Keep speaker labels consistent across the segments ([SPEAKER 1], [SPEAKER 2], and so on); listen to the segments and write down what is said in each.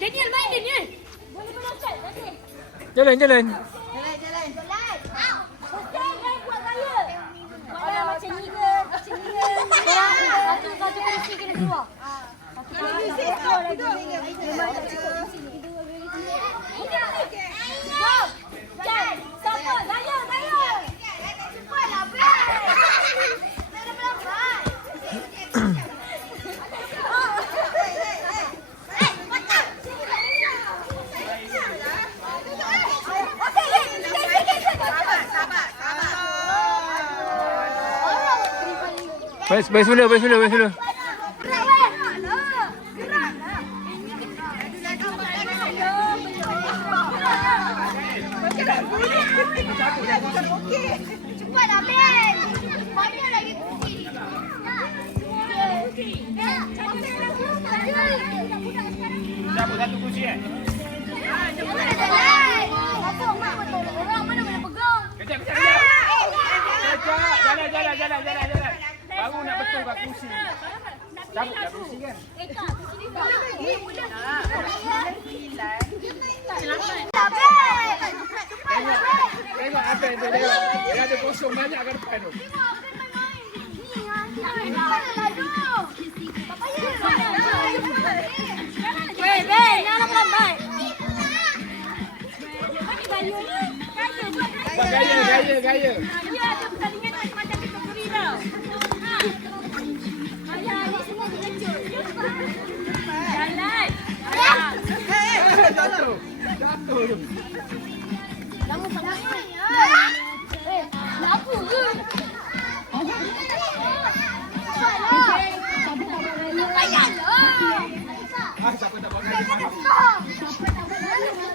[SPEAKER 1] Daniel. Main Daniel. Boleh berlocak nanti.
[SPEAKER 2] Jalan, jalan.
[SPEAKER 1] Jalan, jalan. Hussein main buat gaya. Buat macam ni ke? Macam ni ke? Satu satu kursi kena keluar. Satu kursi keluar. Memang tak cukup
[SPEAKER 2] Baik, baik semula, baik semula, baik semula.
[SPEAKER 3] Cepatlah, Ben. Banyak lagi kursi ni.
[SPEAKER 2] Siapa satu kursi eh?
[SPEAKER 3] Orang mana boleh pegang?
[SPEAKER 2] Kejap, kejap, kejap. Kejap, jalan, jalan, jalan, jalan, jalan. Nak betul kat kursi. Cabut kat kursi kan? Tengok, tengok apa yang dia lewat. Dia ada kosong banyak kat depan tu.
[SPEAKER 1] Gaya ni? Gaya
[SPEAKER 2] gaya, Jatuh. Jatuh tu.
[SPEAKER 3] Lama sangat. Eh, nak apa ke? Payahlah.
[SPEAKER 2] Ah, siapa tak gaya?
[SPEAKER 1] Kira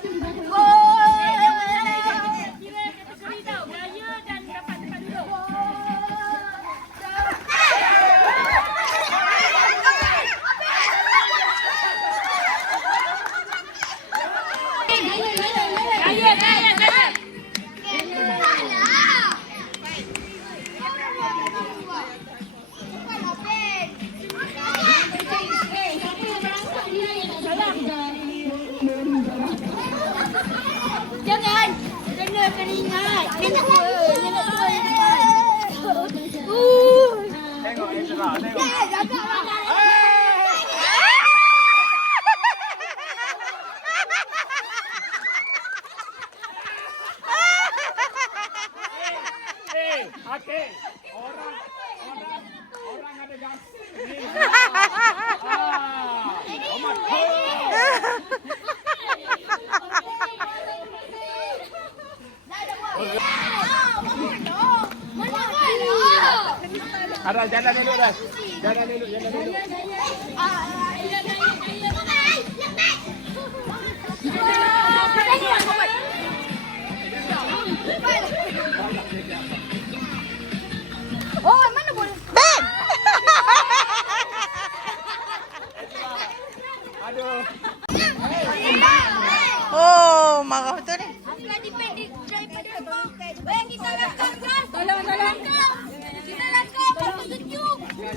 [SPEAKER 2] Ada jalan dulu dah. Jalan dulu, jalan dulu.
[SPEAKER 3] Oh, mana boleh?
[SPEAKER 2] Aduh.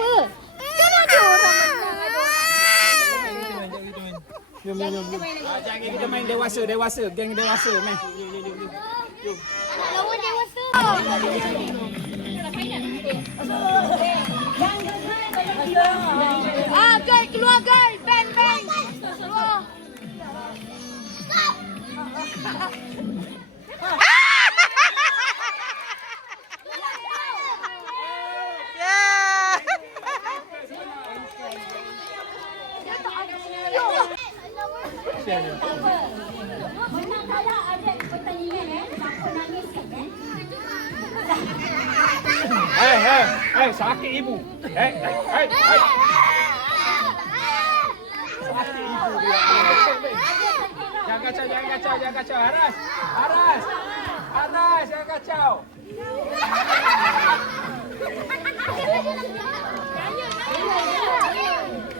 [SPEAKER 2] Apa?
[SPEAKER 3] Kan ada orang menang, ada orang
[SPEAKER 2] Jangan itu main, jangan itu main. Jom, jom, jom. jom. Ah, jangan kita main dewasa, dewasa. Geng dewasa, main. Jom, jom, jom, jom. Jom.
[SPEAKER 3] lawan dewasa. Ah, guys, keluar guys. Ben, ben. Keluar.
[SPEAKER 1] Ya.
[SPEAKER 2] Kesian dia.
[SPEAKER 4] Menang kalah ada pertandingan eh. Siapa nangis kan eh?
[SPEAKER 2] Eh, eh, eh, sakit ibu. Eh, eh, eh, eh. Sakit ibu dia. Jangan kacau, jangan kacau, jangan kacau. Aras, Aras, Aras, jangan kacau.
[SPEAKER 1] Alah,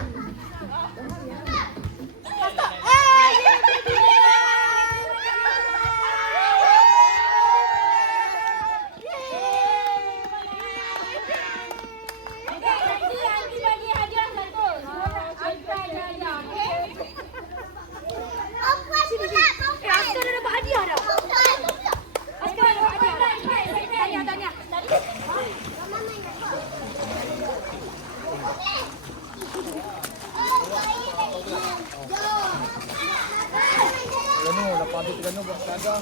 [SPEAKER 2] Terenung, lepas tu terenung buat sadar.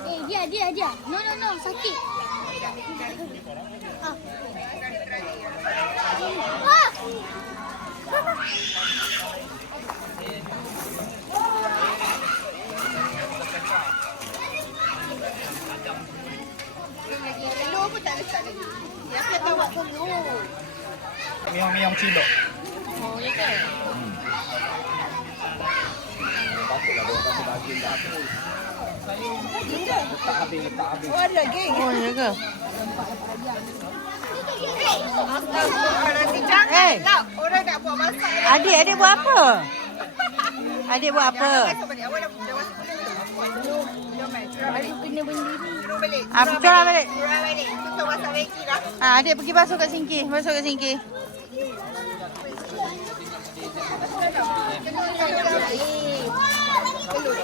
[SPEAKER 3] Eh, dia, dia, dia. No, no, no. Sakit. Ah. Ah!
[SPEAKER 5] Tak.
[SPEAKER 2] Meong-meong cilok.
[SPEAKER 5] Oh, ya ke?
[SPEAKER 2] Patutlah dia kasi bagi dah aku. Letak habis, letak habis.
[SPEAKER 5] Oh, ada lagi.
[SPEAKER 6] Oh, ya ke? Eh.
[SPEAKER 5] Janganlah orang nak buat masak.
[SPEAKER 6] Adik, adik buat apa? Adik buat apa?
[SPEAKER 5] Eh. Balik.
[SPEAKER 3] Kena benda ni.
[SPEAKER 5] Balik.
[SPEAKER 6] Ah, curah balik.
[SPEAKER 5] Curah balik. Tutup masak Maggi dah.
[SPEAKER 6] Ah, adik pergi basuh kat sinki. Basuh kat sinki.
[SPEAKER 2] Aduh,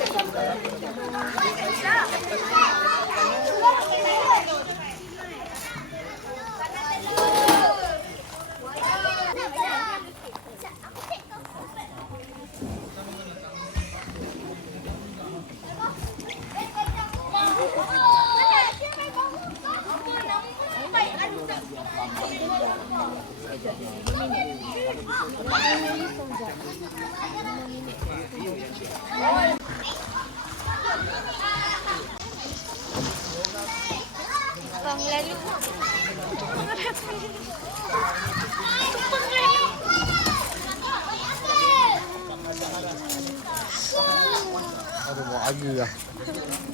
[SPEAKER 2] lah.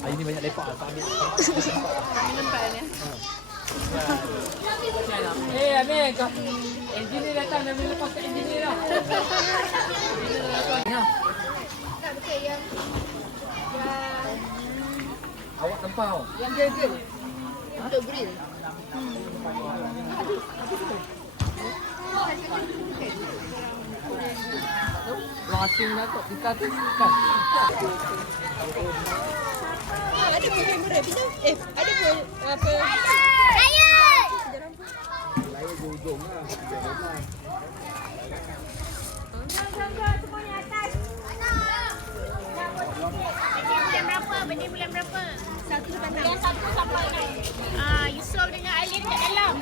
[SPEAKER 2] Hari ni banyak lepak tak ambil. Eh, Amir, kau engineer datang dah boleh lepas kat engineer dah. Awak tempau.
[SPEAKER 5] Yang jaga. Untuk grill.
[SPEAKER 2] Langsung dah kau kita tu kan.
[SPEAKER 5] Ada pun kamera. Pinjam. Eh, ada pun apa.
[SPEAKER 1] Bulan satu sampai enam. Ah, Yusof dengan Alin kat dalam.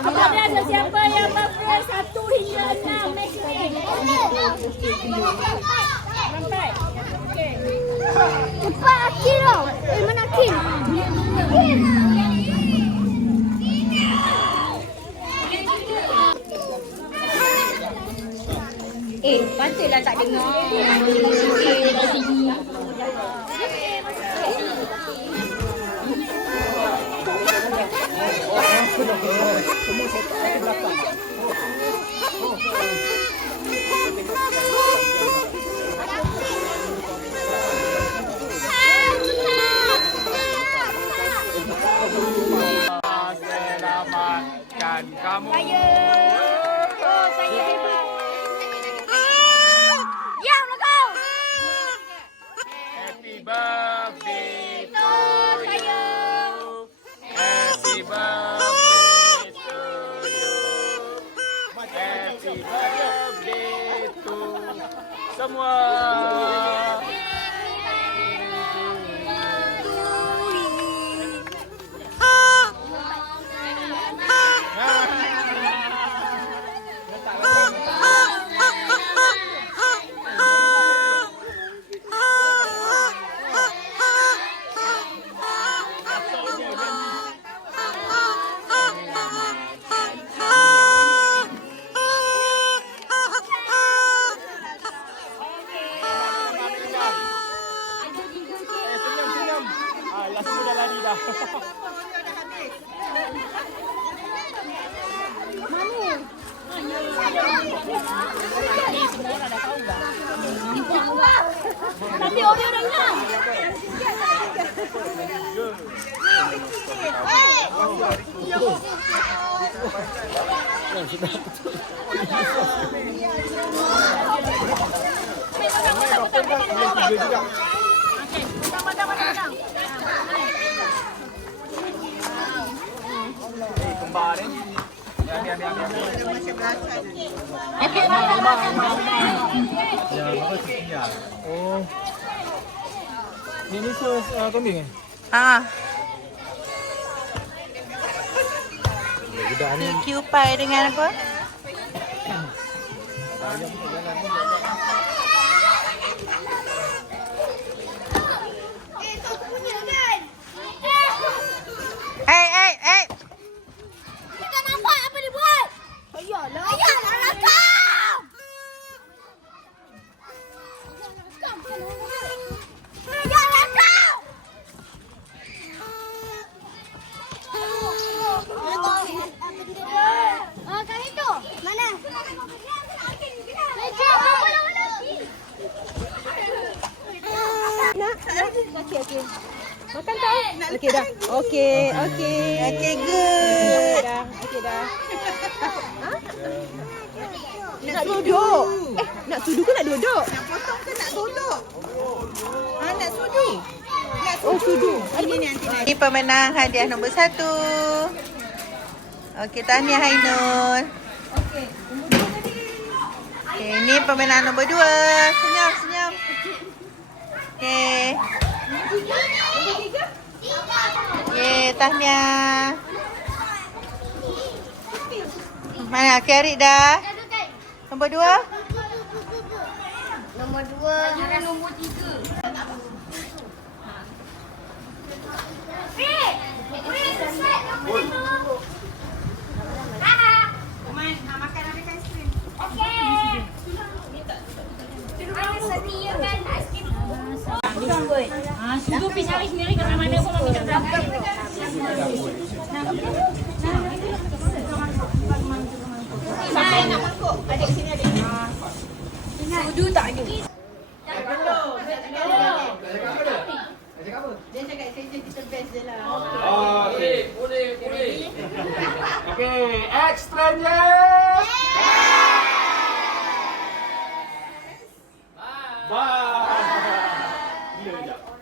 [SPEAKER 1] Apa biasa siapa yang berperan satu hingga enam? Empat. Okey.
[SPEAKER 3] Cepat Akil tau. Eh, mana? Akil.
[SPEAKER 1] Eh, patutlah tak dengar.
[SPEAKER 2] Selamatkan
[SPEAKER 1] ¡Gracias!
[SPEAKER 2] Tiga juga. Eh, kembar ni. Ni, ni, ni, ni, ni.
[SPEAKER 5] Dah macam belasan.
[SPEAKER 7] Ya, apa sekian? Oh. Ni ni sos uh, kambing eh?
[SPEAKER 6] Ha.
[SPEAKER 7] Budak ni.
[SPEAKER 6] Kiupai dengan apa?
[SPEAKER 3] Eh, kan?
[SPEAKER 6] Eh, eh, eh.
[SPEAKER 3] Kita nampak apa dia buat? Ayalah. Ayalah,
[SPEAKER 5] Okey. Okey, okey.
[SPEAKER 6] Okay, good.
[SPEAKER 5] Dah, okey dah. Nak duduk. Eh, nak sudu ke nak duduk? Nak potong ke nak duduk? Ha, nak sudu. Nak sudu. Oh, sudu. Ini ni nanti nak.
[SPEAKER 6] Ini pemenang hadiah nombor satu. Okey, tahniah Ainul. Okey, ini pemenang nombor dua. Senyum, senyum. Okey. Yeay, tahniah. Mana Kerik dah? Nombor dua?
[SPEAKER 3] Nombor dua. Nombor tiga. Eh, boleh set nombor itu. Ah.
[SPEAKER 5] Main, nak makan ada aiskrim.
[SPEAKER 3] Okey. Ada sedia kan aiskrim.
[SPEAKER 1] Sudu pergi cari sendiri ke mana pun mami tak dapat.
[SPEAKER 5] Saya nak mangkuk. Adik sini adik.
[SPEAKER 1] Sudu tak ada.
[SPEAKER 5] Dia cakap kerja kita best je lah.
[SPEAKER 2] Okey. Boleh, boleh. Okey, extra je. Bye. Gila sekejap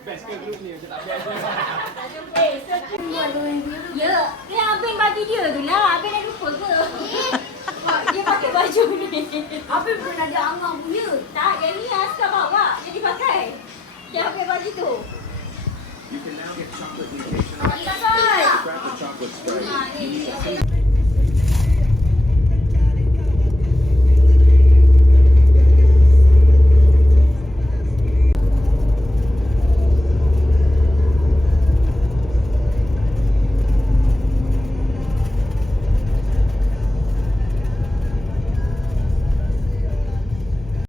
[SPEAKER 2] best ke group ni macam tak best Eh,
[SPEAKER 1] saya pun dia tu Ya, yang Abin bagi dia tu lah Abin dah lupa ke? dia pakai baju ni Abin pun ada angang punya Tak, yang ni askar bawa jadi pakai. Dia pakai baju tu
[SPEAKER 2] You can now get chocolate medication. Oh, chocolate. Oh,